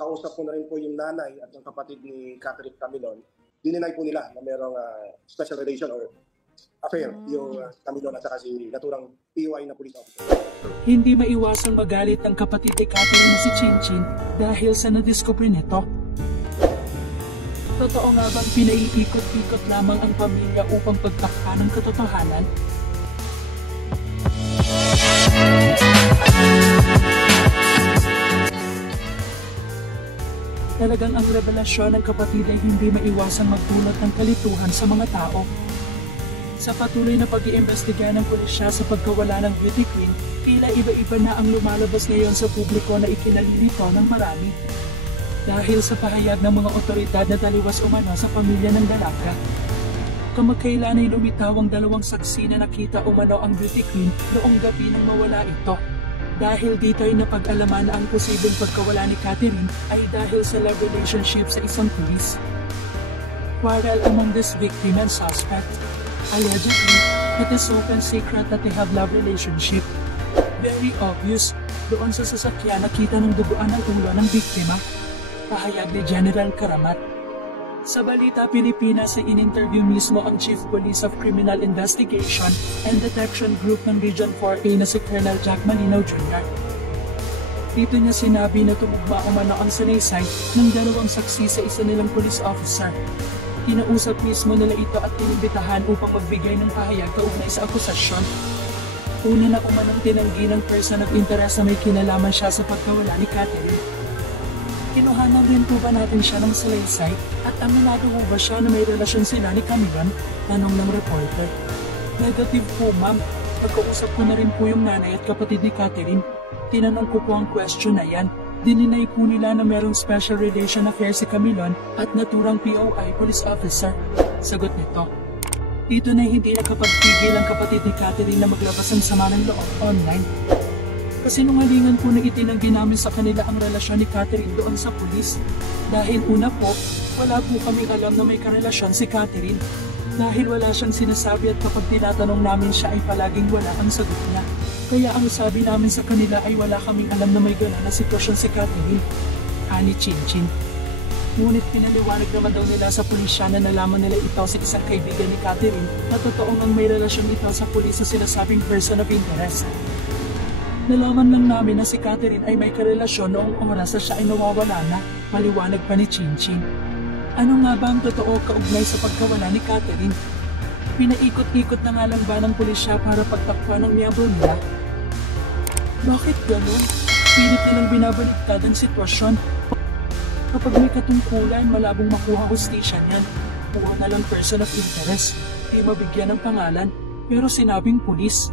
nakausap ko na rin po yung nanay at yung kapatid ni Catherine Camilon. Dininay po nila na merong special relation or affair yung Camilon at saka si naturang POI na police officer. Hindi maiwasang magalit ang kapatid ni Catherine na si Chinchin dahil sa nadiskubre nito. Totoo nga bang pinaiikot-ikot lamang ang pamilya upang pagtakpa ng katotohanan? Talagang ang revelasyon ng kapatid ay hindi maiwasang magdulot ng kalituhan sa mga tao. Sa patuloy na pag-iimbestiga ng pulisya sa pagkawala ng beauty queen, tila iba-iba na ang lumalabas ngayon sa publiko na ikinalilito ng marami. Dahil sa pahayag ng mga otoridad na taliwas umano sa pamilya ng dalaga. Kamakailan ay lumitaw ang dalawang saksi na nakita umano ang beauty queen noong gabi nang mawala ito. Dahil dito ay napag-alaman na ang posibleng pagkawala ni Catherine ay dahil sa love relationship sa isang pulis. Quarrel among this victim and suspect. Allegedly, it is open secret that they have love relationship. Very obvious, doon sa sasakyan nakita ng duguan ang ulo ng biktima. Pahayag ni General Karamat. Sa Balita Pilipinas ay in-interview mismo ang Chief Police of Criminal Investigation and Detection Group ng Region 4A na si Colonel Jack Malinaw Jr. Dito niya sinabi na tumugma umano ang salaysay ng dalawang saksi sa isa nilang police officer. Kinausap mismo nila ito at inimbitahan upang magbigay ng pahayag kaugnay sa akusasyon. Una na umanong tinanggi ng person of interest na may kinalaman siya sa pagkawala ni Catherine. Kinuhanan din po ba natin siya ng salaysay at aminado po ba siya na may relasyon sila ni Camilon? Tanong ng reporter. Negative po ma'am, pagkausap ko na rin po yung nanay at kapatid ni Catherine. Tinanong ko po ang question na yan. Dininay po nila na merong special relation affair si Camilon at naturang POI police officer. Sagot nito. Dito na hindi nakapagpigil ang kapatid ni Catherine na maglabas ng sama ng loob online. Kasinungalingan po na itinanggi namin sa kanila ang relasyon ni Catherine doon sa pulis. Dahil una po, wala po kaming alam na may karelasyon si Catherine. Dahil wala siyang sinasabi at kapag tinatanong namin siya ay palaging wala ang sagot niya. Kaya ang sabi namin sa kanila ay wala kaming alam na may gano'n na sitwasyon si Catherine. Ani Chinchin. Ngunit pinaliwanag naman daw nila sa pulisya na nalaman nila ito sa isang kaibigan ni Catherine na totoo ngang may relasyon ito sa pulis sa sinasabing person of interest. Nalaman lang namin na si Catherine ay may karelasyon noong oras na siya ay nawawala na, maliwanag pa ni Chinchin. Ano nga ba ang totoo kaugnay sa pagkawala ni Catherine? Pinaikot-ikot na nga lang ba ng pulisya para pagtakpan ng miyembro nila? Bakit ganun? Pilit nilang binabaligtad ang sitwasyon. Kapag may katungkulan, malabong makuha hustisya niyan. Kuha na lang person of interest, ay mabigyan ng pangalan, pero sinabing pulis.